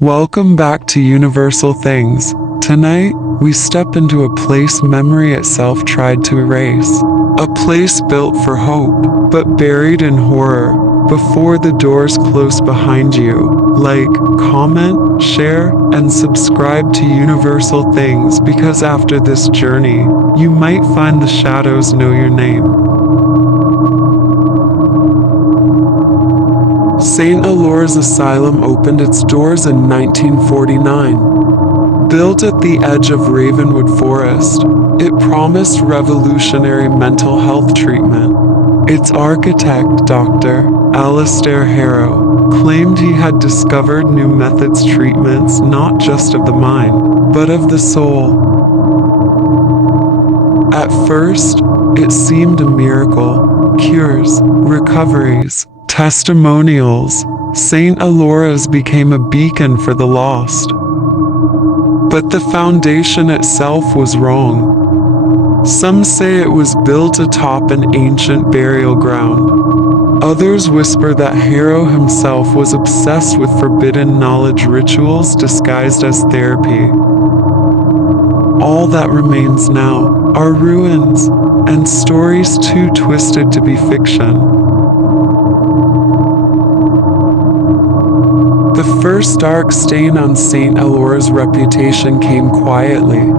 Welcome back to Universal Things. Tonight, we step into a place memory itself tried to erase. A place built for hope, but buried in horror. Before the doors close behind you, like, comment, share, and subscribe to Universal Things because after this journey, you might find the shadows know your name. St. Elora's Asylum opened its doors in 1949. Built at the edge of Ravenwood Forest, it promised revolutionary mental health treatment. Its architect, Dr. Alistair Harrow, claimed he had discovered new methods treatments not just of the mind, but of the soul. At first, it seemed a miracle. Cures, recoveries, testimonials. St. Elora's became a beacon for the lost. But the foundation itself was wrong. Some say it was built atop an ancient burial ground. Others whisper that Harrow himself was obsessed with forbidden knowledge rituals disguised as therapy. All that remains now are ruins and stories too twisted to be fiction. The first dark stain on St. Elora's reputation came quietly.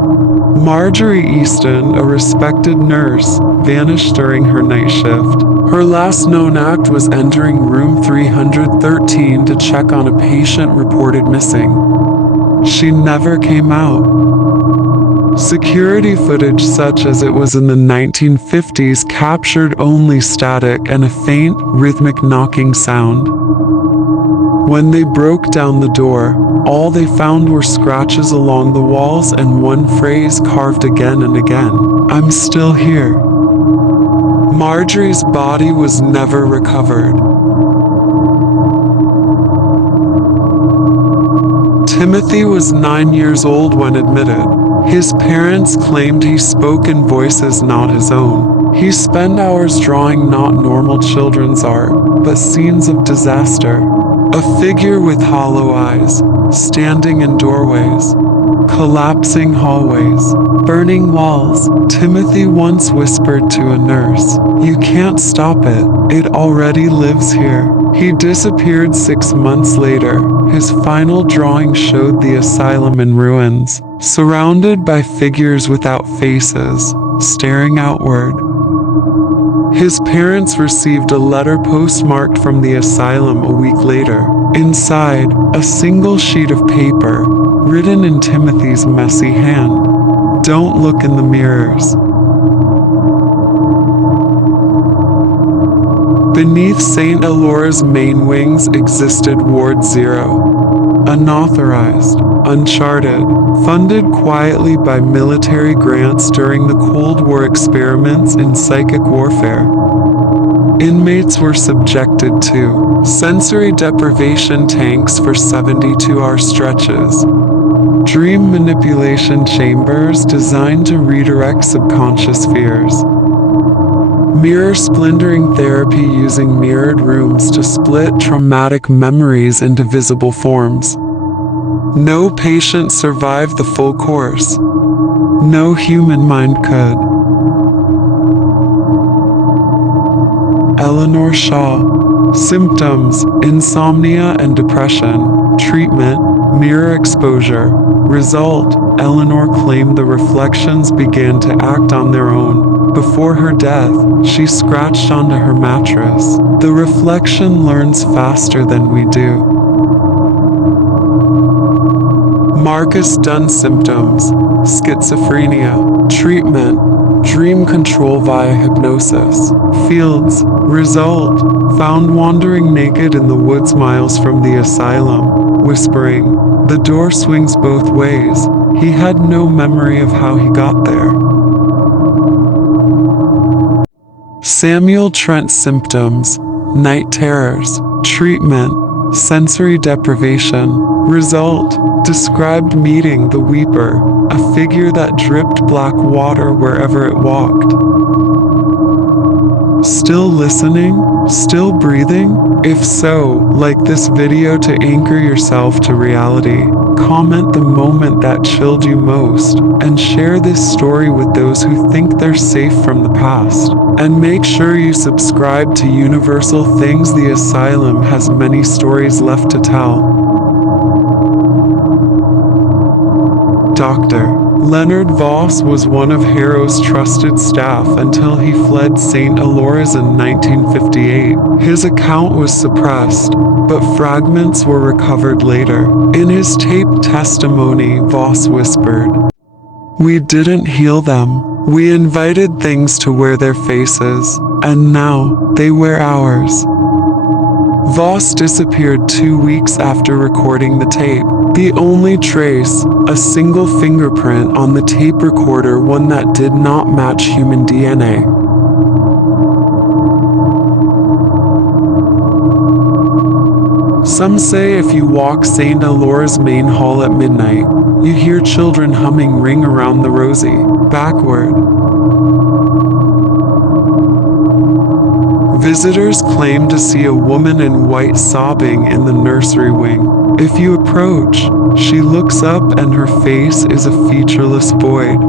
Marjorie Easton, a respected nurse, vanished during her night shift. Her last known act was entering room 313 to check on a patient reported missing. She never came out. Security footage such as it was in the 1950s captured only static and a faint, rhythmic knocking sound. When they broke down the door, all they found were scratches along the walls and one phrase carved again and again: "I'm still here." Marjorie's body was never recovered. Timothy was 9 years old when admitted. His parents claimed he spoke in voices not his own. He spent hours drawing not normal children's art, but scenes of disaster. A figure with hollow eyes, standing in doorways, collapsing hallways, burning walls. Timothy once whispered to a nurse, "You can't stop it, it already lives here." He disappeared 6 months later. His final drawing showed the asylum in ruins, surrounded by figures without faces, staring outward. His parents received a letter postmarked from the asylum a week later. Inside, a single sheet of paper, written in Timothy's messy hand: "Don't look in the mirrors." Beneath St. Elora's main wings existed Ward 0. Unauthorized, uncharted, funded quietly by military grants during the Cold War experiments in psychic warfare. Inmates were subjected to sensory deprivation tanks for 72-hour stretches, dream manipulation chambers designed to redirect subconscious fears, mirror splintering therapy using mirrored rooms to split traumatic memories into visible forms. No patient survived the full course. No human mind could. Eleanor Shaw. Symptoms: insomnia and depression. Treatment: mirror exposure. Result: Eleanor claimed the reflections began to act on their own. Before her death, she scratched onto her mattress. The reflection learns faster than we do. Marcus Dunn. Symptoms: schizophrenia. Treatment: dream control via hypnosis. Fields: result: found wandering naked in the woods miles from the asylum, whispering, "The door swings both ways." He had no memory of how he got there. Samuel Trent. Symptoms: night terrors. Treatment: sensory deprivation. Result: described meeting the Weeper, a figure that dripped black water wherever it walked. Still listening? Still breathing? If so, like this video to anchor yourself to reality. Comment the moment that chilled you most, and share this story with those who think they're safe from the past. And make sure you subscribe to Universal Things. The Asylum has many stories left to tell. Dr. Leonard Voss was one of Harrow's trusted staff until he fled St. Elora's in 1958. His account was suppressed, but fragments were recovered later. In his taped testimony, Voss whispered, "We didn't heal them. We invited things to wear their faces, and now they wear ours." Voss disappeared 2 weeks after recording the tape. The only trace, a single fingerprint on the tape recorder, one that did not match human DNA. Some say if you walk St. Elora's main hall at midnight, you hear children humming "Ring Around the Rosie" backward. Visitors claim to see a woman in white sobbing in the nursery wing. If you approach, she looks up and her face is a featureless void.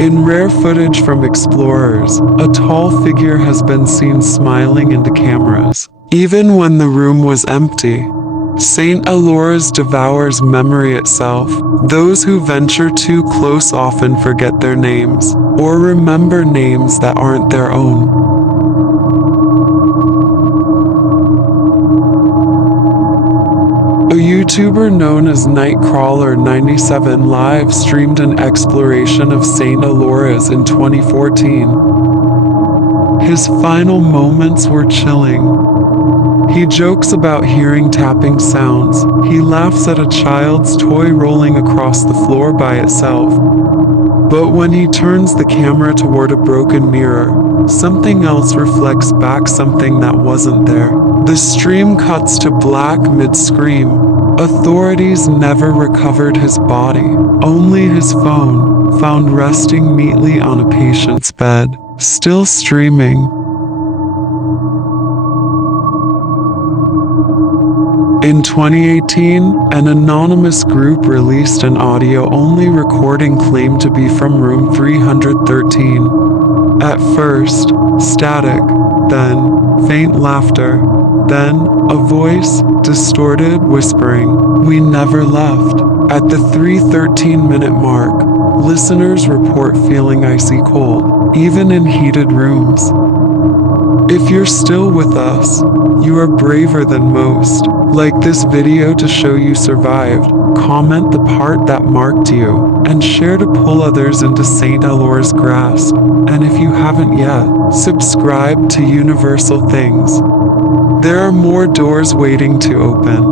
In rare footage from explorers, a tall figure has been seen smiling into cameras, even when the room was empty. St. Elora's devours memory itself. Those who venture too close often forget their names, or remember names that aren't their own. A YouTuber known as Nightcrawler97 live streamed an exploration of St. Elora's in 2014. His final moments were chilling. He jokes about hearing tapping sounds. He laughs at a child's toy rolling across the floor by itself. But when he turns the camera toward a broken mirror, something else reflects back something that wasn't there. The stream cuts to black mid-scream. Authorities never recovered his body, only his phone, found resting neatly on a patient's bed, still streaming. In 2018, an anonymous group released an audio-only recording claimed to be from room 313. At first, static, then faint laughter, then a voice, distorted, whispering, "We never left." At the 3:13-minute mark, listeners report feeling icy cold, even in heated rooms. If you're still with us, you are braver than most. Like this video to show you survived, comment the part that marked you, and share to pull others into St. Elora's grasp. And if you haven't yet, subscribe to Universal Things. There are more doors waiting to open.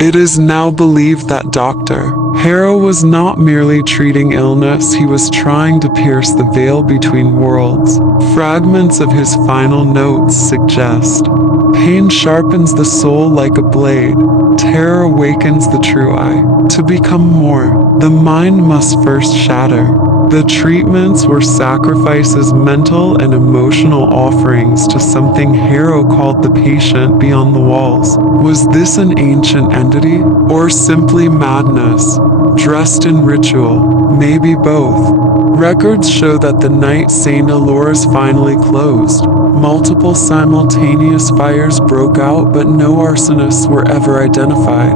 It is now believed that Dr. Harrow was not merely treating illness, he was trying to pierce the veil between worlds. Fragments of his final notes suggest, "Pain sharpens the soul like a blade. Terror awakens the true eye. To become more, the mind must first shatter." The treatments were sacrifices, mental and emotional offerings to something Harrow called the patient beyond the walls. Was this an ancient entity, or simply madness, dressed in ritual? Maybe both. Records show that the night St. Elora's finally closed, multiple simultaneous fires broke out, but no arsonists were ever identified.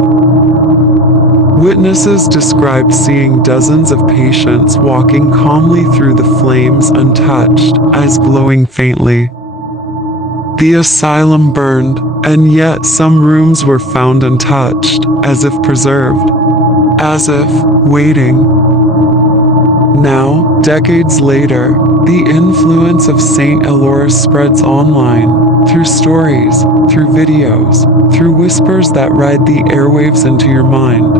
Witnesses described seeing dozens of patients walking calmly through the flames untouched, eyes glowing faintly. The asylum burned, and yet some rooms were found untouched, as if preserved, as if waiting. Now, decades later, the influence of St. Elora spreads online, through stories, through videos, through whispers that ride the airwaves into your mind.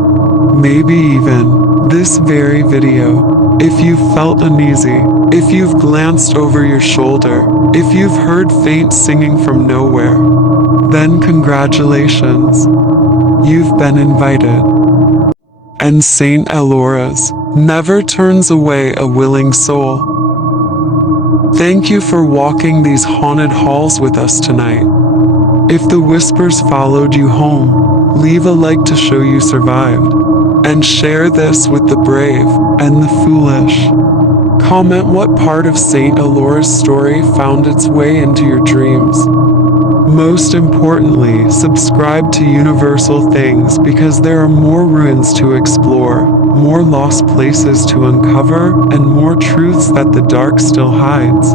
Maybe even this very video. If you've felt uneasy, if you've glanced over your shoulder, if you've heard faint singing from nowhere, then congratulations. You've been invited. and Saint Elora's never turns away a willing soul. Thank you for walking these haunted halls with us tonight. If the whispers followed you home, leave a like to show you survived, and share this with the brave and the foolish. Comment what part of Saint Elora's story found its way into your dreams. Most importantly, subscribe to Universal Things because there are more ruins to explore, more lost places to uncover, and more truths that the dark still hides.